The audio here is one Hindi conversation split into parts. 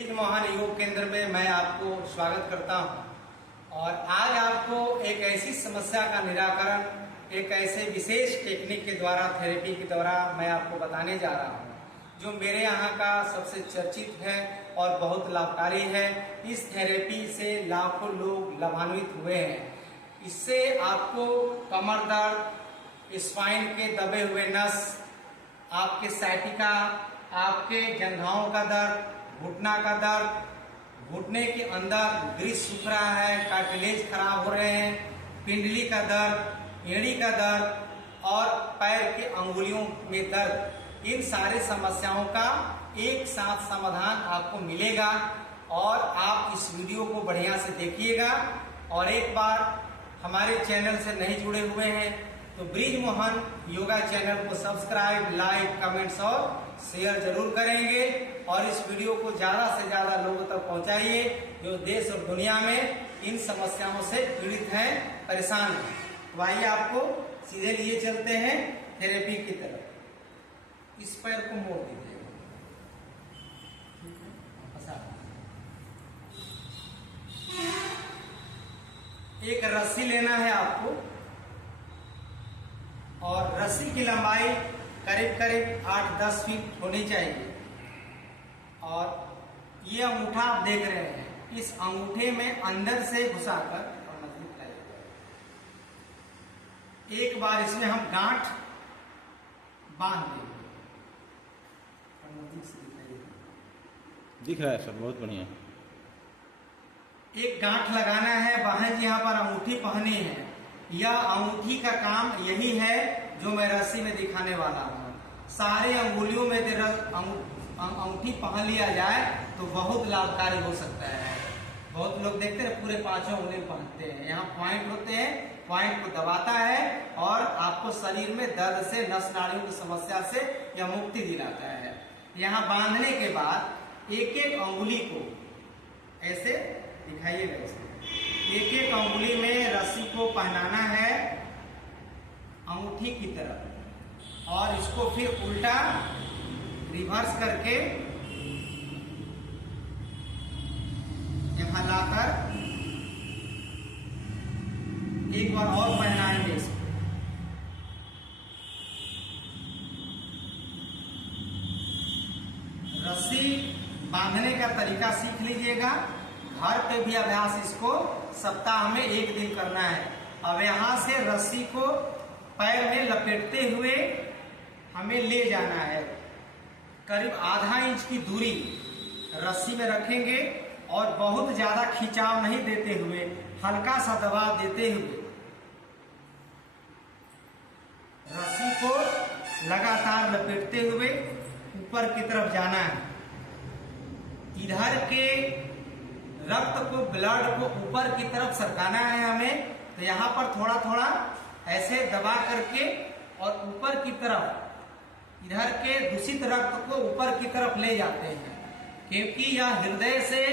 इस महान योग केंद्र में मैं आपको स्वागत करता हूं और आज आपको एक ऐसी समस्या का निराकरण एक ऐसे विशेष टेक्निक के द्वारा थेरेपी के द्वारा मैं आपको बताने जा रहा हूं जो मेरे यहाँ का सबसे चर्चित है और बहुत लाभकारी है। इस थेरेपी से लाखों लोग लाभान्वित हुए हैं। इससे आपको कमर दर्द, स्पाइन के दबे हुए नस, आपके साइटिका, आपके जंघाओं का दर्द, घुटना का दर्द, घुटने के अंदर ग्रीस सूख रहा है, कार्टिलेज खराब हो रहे हैं, पिंडली का दर्द, एड़ी का दर्द और पैर के अंगुलियों में दर्द, इन सारे समस्याओं का एक साथ समाधान आपको मिलेगा। और आप इस वीडियो को बढ़िया से देखिएगा। और एक बार हमारे चैनल से नहीं जुड़े हुए हैं तो ब्रिजमोहन योगा चैनल को सब्सक्राइब, लाइक, कमेंट्स और शेयर जरूर करेंगे और इस वीडियो को ज्यादा से ज्यादा लोगों तक पहुंचाइए जो देश और दुनिया में इन समस्याओं से पीड़ित हैं, परेशान हैं। तो आइए आपको सीधे लिए चलते हैं थेरेपी की तरफ। इस पैर को मोड़ दीजिएगा, एक रस्सी लेना है आपको और रस्सी की लंबाई करीब करीब 8-10 फीट होनी चाहिए। और ये अंगूठा आप देख रहे हैं, इस अंगूठे में अंदर से घुसाकर और मजबूत लाइएगा। एक बार इसमें हम गांठ बांध देंगे। दिख रहा है सर, बहुत बढ़िया। एक गांठ लगाना है, बाहर यहाँ पर अंगूठी पहनी है। यह अंगूठी का काम यही है जो मैं रस्सी में दिखाने वाला हूँ। सारे अंगुलियों में अंगूठी पहन लिया जाए तो बहुत लाभकारी हो सकता है। बहुत लोग देखते हैं पूरे 5 उंगली पहनते हैं, यहाँ पॉइंट होते हैं, पॉइंट को दबाता है और आपको शरीर में दर्द से, नस नाड़ियों की समस्या से यह मुक्ति दिलाता है। यहाँ बांधने के बाद एक एक अंगुली को ऐसे दिखाइएगा, एक एक अंगुली में रस्सी को पहनाना है अंगूठी की तरफ और इसको फिर उल्टा रिवर्स करके यहां लाकर एक बार और पहनाएंगे इसको। रस्सी बांधने का तरीका सीख लीजिएगा। घर पे भी अभ्यास इसको सप्ताह में 1 दिन करना है। अब यहां से रस्सी को पैर में लपेटते हुए हमें ले जाना है। करीब आधा इंच की दूरी रस्सी में रखेंगे और बहुत ज्यादा खिंचाव नहीं देते हुए, हल्का सा दबाव देते हुए रस्सी को लगातार लपेटते हुए ऊपर की तरफ जाना है। इधर के रक्त को, ब्लड को ऊपर की तरफ सरकाना है हमें। तो यहाँ पर थोड़ा थोड़ा ऐसे दबा करके और ऊपर की तरफ इधर के दूषित रक्त को ऊपर की तरफ ले जाते हैं, क्योंकि यह हृदय से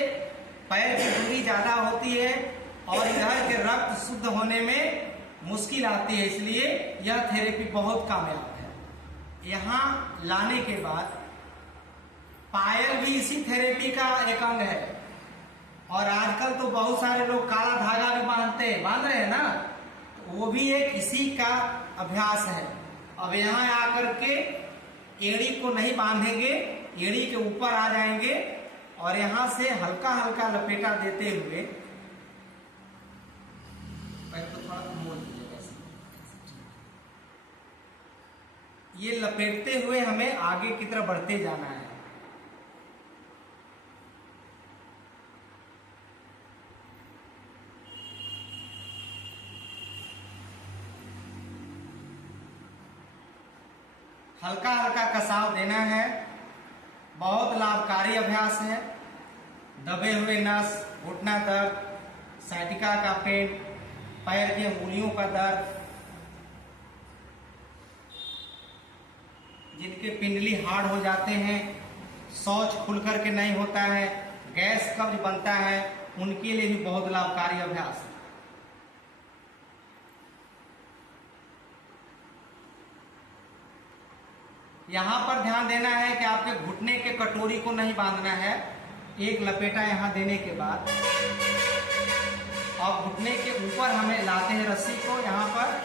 पैर की दूरी ज्यादा होती है और इधर के रक्त शुद्ध होने में मुश्किल आती है, इसलिए यह थेरेपी बहुत कामयाब है। यहाँ लाने के बाद पायल भी इसी थेरेपी का एक अंग है। और आजकल तो बहुत सारे लोग काला धागा भी बांध रहे हैं ना, तो वो भी एक इसी का अभ्यास है। अब यहाँ आकर के एड़ी को नहीं बांधेंगे, एड़ी के ऊपर आ जाएंगे और यहाँ से हल्का हल्का लपेटा देते हुए पैर को थोड़ा मोड़ दीजिएगा। ये लपेटते हुए हमें आगे की तरफ बढ़ते जाना है। हल्का हल्का कसाव देना है। बहुत लाभकारी अभ्यास है। दबे हुए नस, घुटना दर्द, साइटिका का पेन, पैर की अंगुलियों का दर्द, जिनके पिंडली हार्ड हो जाते हैं, शौच खुल करके नहीं होता है, गैस कब्ज बनता है, उनके लिए भी बहुत लाभकारी अभ्यास है। यहाँ पर ध्यान देना है कि आपके घुटने के कटोरी को नहीं बांधना है, एक लपेटा यहाँ देने के बाद अब घुटने के ऊपर हमें लाते हैं रस्सी को यहाँ पर।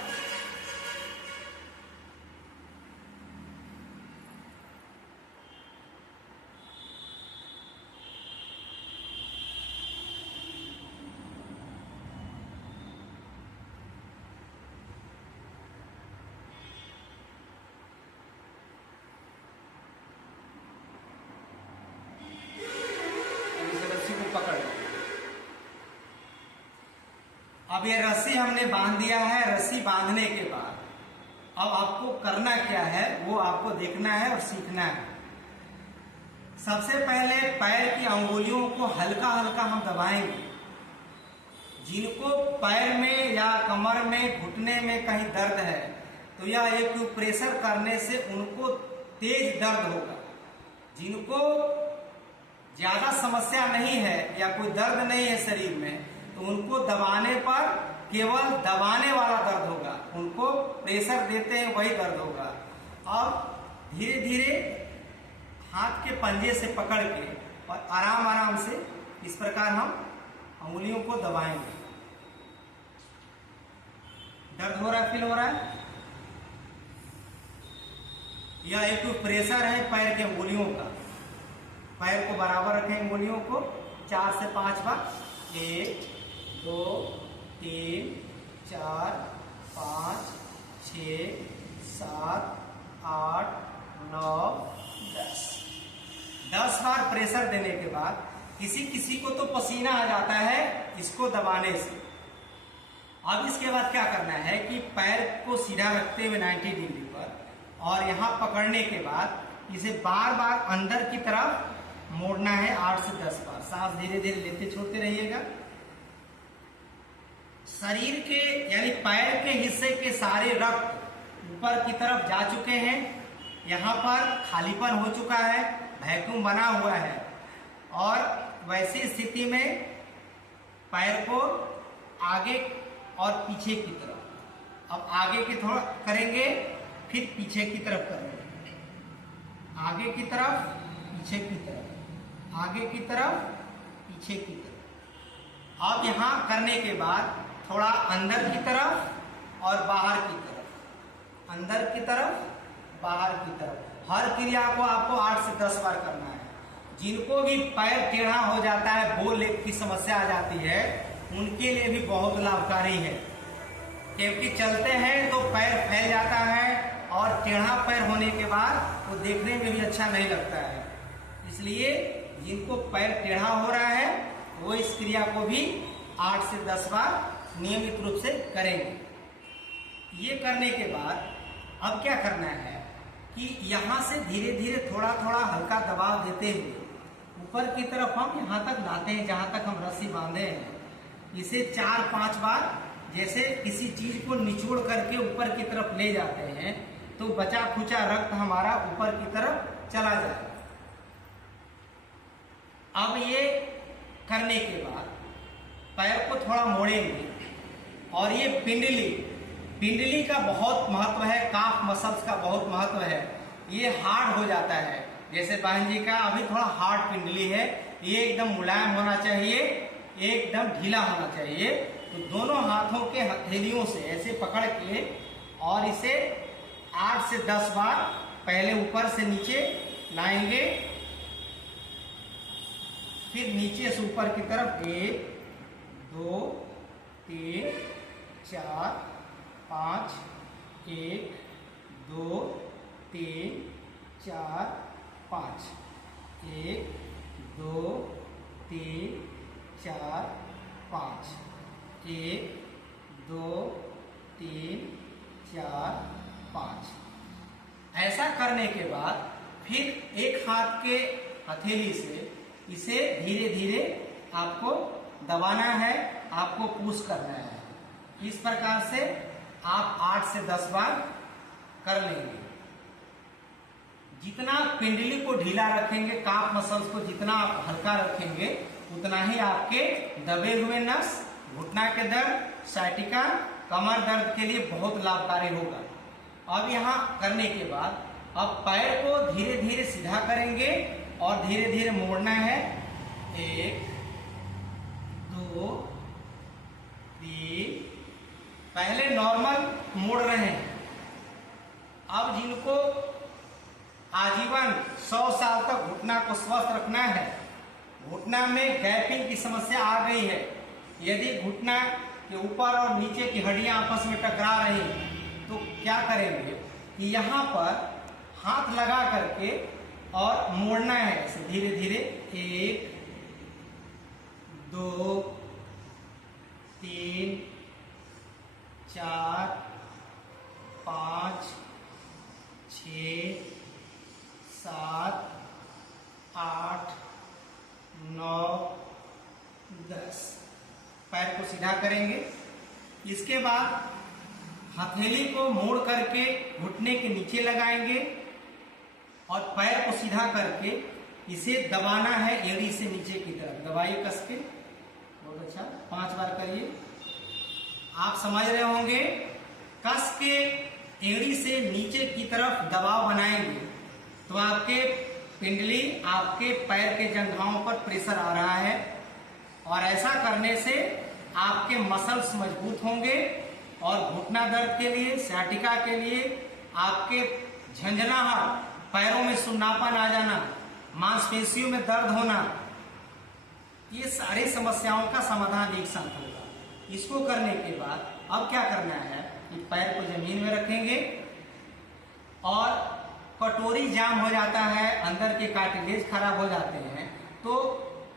पकड़ लो। अब ये रस्सी हमने बांध दिया है। रस्सी बांधने के बाद अब आपको करना क्या है वो आपको देखना है और सीखना है। सबसे पहले पैर की अंगुलियों को हल्का हल्का हम दबाएंगे। जिनको पैर में या कमर में घुटने में कहीं दर्द है तो यह एक प्रेशर करने से उनको तेज दर्द होगा। जिनको ज्यादा समस्या नहीं है या कोई दर्द नहीं है शरीर में तो उनको दबाने पर केवल दबाने वाला दर्द होगा, उनको प्रेशर देते हैं वही दर्द होगा। अब धीरे धीरे हाथ के पंजे से पकड़ के और आराम आराम से इस प्रकार हम अंगुलियों को दबाएंगे। दर्द हो रहा है, फील हो रहा है? यह एक प्रेशर है पैर के अंगुलियों का। पैर को बराबर रखें, अंगुलियों को 4 से 5 बार। 1 2 3 4 5 6 7 8 9 10 10 बार प्रेशर देने के बाद किसी किसी को तो पसीना आ जाता है इसको दबाने से। अब इसके बाद क्या करना है कि पैर को सीधा रखते हुए 90 डिग्री पर और यहाँ पकड़ने के बाद इसे बार बार अंदर की तरफ मोड़ना है 8 से 10 बार। सांस धीरे धीरे लेते छोड़ते रहिएगा। शरीर के यानी पैर के हिस्से के सारे रक्त ऊपर की तरफ जा चुके हैं। यहाँ पर खालीपन हो चुका है, वैक्यूम बना हुआ है और वैसी स्थिति में पैर को आगे और पीछे की तरफ, अब आगे की थोड़ा करेंगे फिर पीछे की तरफ करेंगे, आगे की तरफ पीछे की तरफ, आगे की तरफ पीछे की तरफ। अब यहाँ करने के बाद थोड़ा अंदर की तरफ और बाहर की तरफ, अंदर की तरफ बाहर की तरफ। हर क्रिया को आपको 8 से 10 बार करना है। जिनको भी पैर टेढ़ा हो जाता है, बो लेग की समस्या आ जाती है, उनके लिए भी बहुत लाभकारी है, क्योंकि चलते हैं तो पैर फैल जाता है और टेढ़ा पैर होने के बाद वो देखने में भी अच्छा नहीं लगता है। इसलिए जिनको पैर टेढ़ा हो रहा है वो इस क्रिया को भी 8 से 10 बार नियमित रूप से करेंगे। ये करने के बाद अब क्या करना है कि यहाँ से धीरे धीरे थोड़ा थोड़ा हल्का दबाव देते हुए ऊपर की तरफ हम यहाँ तक लाते हैं जहाँ तक हम रस्सी बांधे हैं। इसे 4-5 बार जैसे किसी चीज को निचोड़ करके ऊपर की तरफ ले जाते हैं तो बचा खुचा रक्त हमारा ऊपर की तरफ चला जाए। अब ये करने के बाद पैर को थोड़ा मोड़ेंगे और ये पिंडली का बहुत महत्व है, काफ मसल्स का बहुत महत्व है। ये हार्ड हो जाता है, जैसे बहन जी का अभी थोड़ा हार्ड पिंडली है, ये एकदम मुलायम होना चाहिए, एकदम ढीला होना चाहिए। तो दोनों हाथों के हथेलियों से ऐसे पकड़ के और इसे 8 से 10 बार पहले ऊपर से नीचे लाएंगे, फिर नीचे से ऊपर की तरफ 1 2 3 4 5 1 2 3 4 5 1 2 3 4 5 1 2 3 4 5। ऐसा करने के बाद फिर एक हाथ के हथेली से इसे धीरे धीरे आपको दबाना है, आपको पुश करना है। इस प्रकार से आप 8 से 10 बार कर लेंगे। जितना पिंडली को ढीला रखेंगे, काफ मसल्स को जितना आप हल्का रखेंगे, उतना ही आपके दबे हुए नस, घुटना के दर्द, साइटिका, कमर दर्द के लिए बहुत लाभकारी होगा। अब यहाँ करने के बाद अब पैर को धीरे धीरे सीधा करेंगे और धीरे धीरे मोड़ना है घुटना में गैपिंग की समस्या आ गई है, यदि घुटना के ऊपर और नीचे की हड्डियां आपस में टकरा रही हैं, तो क्या करेंगे कि यहाँ पर हाथ लगा करके और मोड़ना है ऐसे धीरे धीरे, 1 2 3 4 5 6 7 8 9 10। पैर को सीधा करेंगे। इसके बाद हथेली को मोड़ करके घुटने के नीचे लगाएंगे और पैर को सीधा करके इसे दबाना है एड़ी से नीचे की तरफ। दबाइए कस के, बहुत अच्छा, 5 बार करिए। आप समझ रहे होंगे, कस के एड़ी से नीचे की तरफ दबाव बनाएंगे तो आपके पिंडली, आपके पैर के जंघाओं पर प्रेशर आ रहा है, और ऐसा करने से आपके मसल्स मजबूत होंगे और घुटना दर्द के लिए, सciatica के लिए, आपके झंझनाहट, पैरों में सुन्नापन आ जाना, मांसपेशियों में दर्द होना, ये सारी समस्याओं का समाधान एक साथ होगा। इसको करने के बाद अब क्या करना है कि पैर को जमीन में रखेंगे और कटोरी जाम हो जाता है, अंदर के कार्टिलेज खराब हो जाते हैं, तो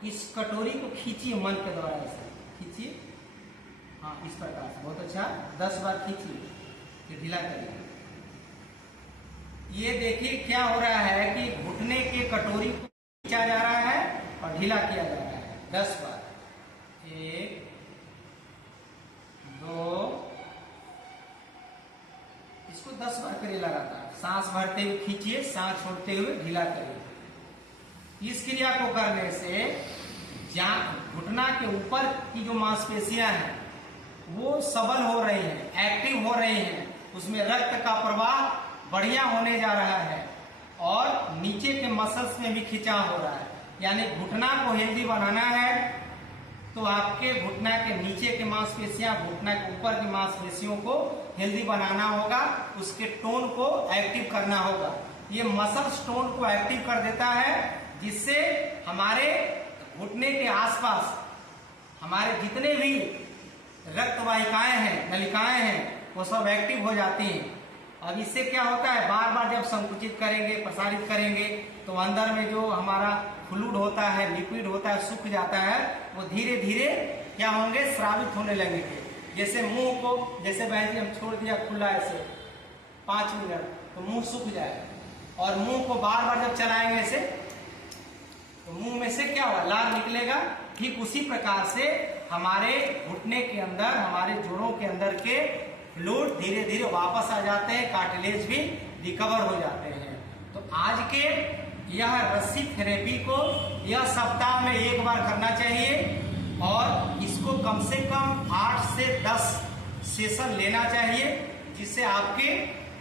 इस कटोरी को खींचिए मन के द्वारा, ऐसे खींचिए, हाँ इस प्रकार से, बहुत अच्छा, 10 बार खींचिए, फिर ढीला करिए। ये देखिए क्या हो रहा है कि घुटने के कटोरी को खींचा जा रहा है और ढीला किया जा रहा है। 10 बार, 1 2, इसको 10 बार करिए लगातार। सांस भरते हुए खींचिए, सांस छोड़ते हुए ढीला करिए। इस क्रिया को करने से घुटना के ऊपर की जो मांसपेशियां हैं वो सबल हो रही हैं, एक्टिव हो रही हैं, उसमें रक्त का प्रवाह बढ़िया होने जा रहा है और नीचे के मसल्स में भी खिंचाव हो रहा है। यानी घुटना को हेल्दी बनाना है तो आपके घुटना के नीचे के मांसपेशियां, घुटना के ऊपर की मांसपेशियों को हेल्दी बनाना होगा, उसके टोन को एक्टिव करना होगा। ये मसल्स टोन को एक्टिव कर देता है, जिससे हमारे घुटने के आसपास हमारे जितने भी रक्त वाहिकाएं हैं, नलिकाएं हैं, वो सब एक्टिव हो जाती हैं। अब इससे क्या होता है, बार बार जब संकुचित करेंगे, प्रसारित करेंगे, तो अंदर में जो हमारा फ्लूइड होता है, लिक्विड होता है, सूख जाता है, वो धीरे धीरे क्या होंगे, स्रावित होने लगेंगे। जैसे मुंह को, जैसे बहन जी हम छोड़ दिया खुला ऐसे 5 मिनट, तो मुंह सूख जाए, और मुंह को बार बार जब चलाएंगे ऐसे, तो मुंह में से क्या होगा, लार निकलेगा। ठीक उसी प्रकार से हमारे घुटने के अंदर, हमारे जोड़ों के अंदर के फ्लूइड धीरे धीरे वापस आ जाते हैं, कार्टिलेज भी रिकवर हो जाते हैं। तो आज के यह रस्सी थेरेपी को यह सप्ताह में 1 बार करना चाहिए और इसको कम से कम 8 से 10 सेशन लेना चाहिए, जिससे आपके,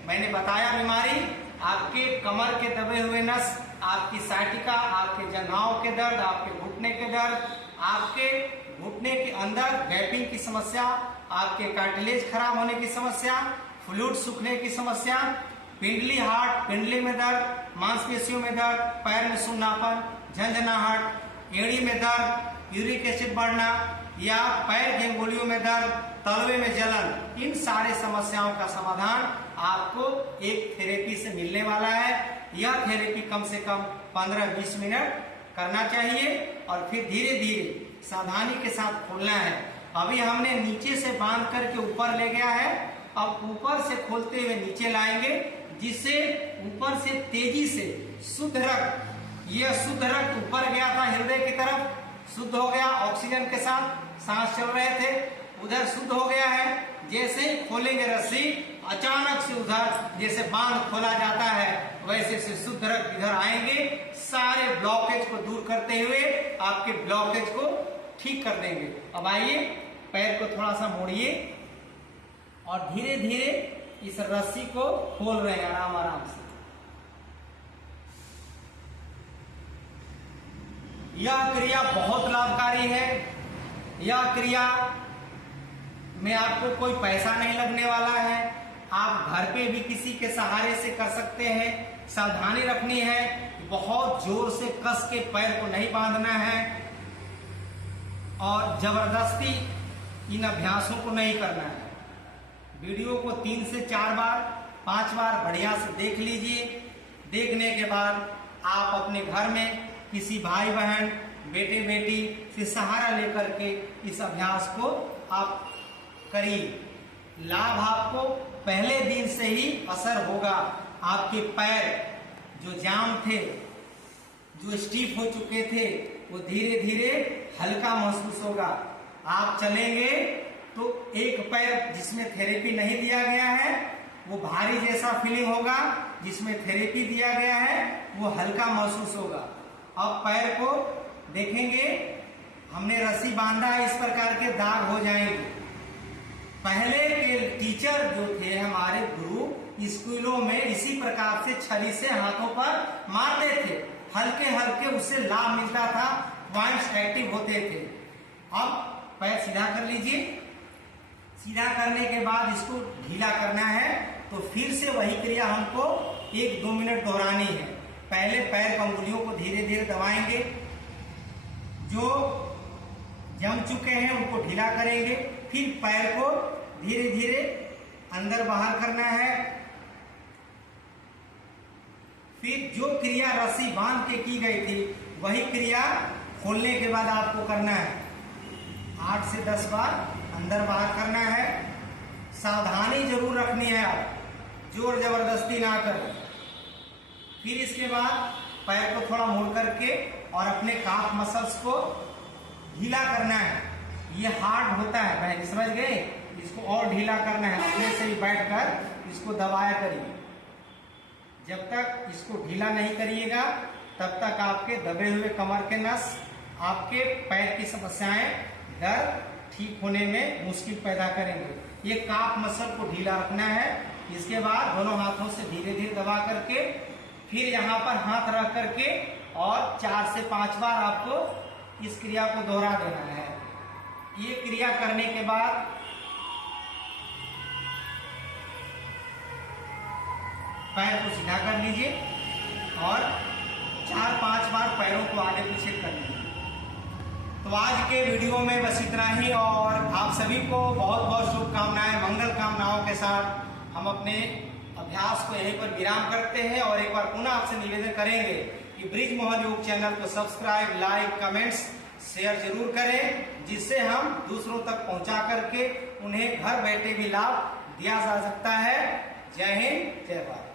मैंने बताया बीमारी, आपके कमर के दबे हुए नस, आपकी sciatica, आपके जंघाओं के दर्द, आपके घुटने के दर्द, आपके घुटने के अंदर गैपिंग की समस्या, आपके कार्टिलेज खराब होने की समस्या, फ्लूइड सूखने की समस्या, पिंडली हार्ट, पिंडली में दर्द, मांसपेशियों में दर्द, पैर में सुन्नापन, झंझनाहट, एड़ी में दर्द, यूरिक एसिड बढ़ना या पैर की अंगुलियों में दर्द, तलवे में जलन, इन सारे समस्याओं का समाधान आपको एक थेरेपी से मिलने वाला है। यह थेरेपी कम से कम 15-20 मिनट करना चाहिए और फिर धीरे धीरे सावधानी के साथ खोलना है। अभी हमने नीचे से बांध करके ऊपर ले गया है, अब ऊपर से खोलते हुए नीचे लाएंगे, जिससे ऊपर से तेजी से शुद्ध रक्त, यह शुद्ध रक्त ऊपर गया था हृदय की तरफ, शुद्ध हो गया, ऑक्सीजन के साथ सांस चल रहे थे, उधर शुद्ध हो गया है। जैसे ही खोलेंगे रस्सी, अचानक से उधर जैसे बांध खोला जाता है, वैसे से शुद्ध रक्त इधर आएंगे, सारे ब्लॉकेज को दूर करते हुए आपके ब्लॉकेज को ठीक कर देंगे। अब आइए, पैर को थोड़ा सा मोड़िए और धीरे धीरे इस रस्सी को खोल रहे हैं आराम आराम से। यह क्रिया बहुत लाभकारी है। यह क्रिया में आपको कोई पैसा नहीं लगने वाला है। आप घर पे भी किसी के सहारे से कर सकते हैं। सावधानी रखनी है, बहुत जोर से कस के पैर को नहीं बांधना है। और जबरदस्ती इन अभ्यासों को नहीं करना है। वीडियो को 3 से 4 बार 5 बार बढ़िया से देख लीजिए। देखने के बाद आप अपने घर में किसी भाई बहन बेटे बेटी से सहारा लेकर के इस अभ्यास को आप करिए। लाभ आपको पहले दिन से ही असर होगा। आपके पैर जो जाम थे, जो स्टीफ हो चुके थे, वो धीरे धीरे हल्का महसूस होगा। आप चलेंगे तो एक पैर जिसमें थेरेपी नहीं दिया गया है वो भारी जैसा फीलिंग होगा, जिसमें थेरेपी दिया गया है वो हल्का महसूस होगा। अब पैर को देखेंगे, हमने रस्सी बांधा है, इस प्रकार के दाग हो जाएंगे। पहले के टीचर जो थे हमारे गुरु, स्कूलों में इसी प्रकार से छड़ी से हाथों पर मारते थे, हल्के हल्के, उससे लाभ मिलता था, पॉइंट्स एक्टिव होते थे। अब पैर सीधा कर लीजिए। सीधा करने के बाद इसको ढीला करना है, तो फिर से वही क्रिया हमको 1-2 मिनट दोहरानी है। पहले पैर की अंगुलियों को धीरे धीरे दबाएंगे, जो जम चुके हैं उनको ढीला करेंगे, फिर पैर को धीरे धीरे अंदर बाहर करना है। फिर जो क्रिया रस्सी बांध के की गई थी वही क्रिया खोलने के बाद आपको करना है। 8 से 10 बार अंदर बाहर करना है। सावधानी जरूर रखनी है, आप जोर जबरदस्ती ना करें। फिर इसके बाद पैर को थोड़ा मोड़ करके और अपने काफ मसल्स को ढीला करना है। ये हार्ड होता है, बहन समझ गए? इसको और ढीला करना है। अपने से ही बैठकर इसको दबाया करिए। जब तक इसको ढीला नहीं करिएगा तब तक आपके दबे हुए कमर के नस, आपके पैर की समस्याएं, दर्द ठीक होने में मुश्किल पैदा करेंगे। ये काफ मसल को ढीला रखना है। इसके बाद दोनों हाथों से धीरे धीरे दबा करके फिर यहाँ पर हाथ रख करके और 4 से 5 बार आपको इस क्रिया को दोहरा देना है। ये क्रिया करने के बाद पैर को सीधा कर लीजिए और 4-5 बार पैरों को आगे पीछे कर लीजिए। तो आज के वीडियो में बस इतना ही, और आप सभी को बहुत बहुत शुभकामनाएं, मंगल कामनाओं के साथ हम अपने अभ्यास को यहीं पर विराम करते हैं। और एक बार पुनः आपसे निवेदन करेंगे कि ब्रिज मोहन योग चैनल को सब्सक्राइब, लाइक, कमेंट्स, शेयर जरूर करें, जिससे हम दूसरों तक पहुंचा करके उन्हें घर बैठे भी लाभ दिया जा सकता है। जय हिंद, जय भारत।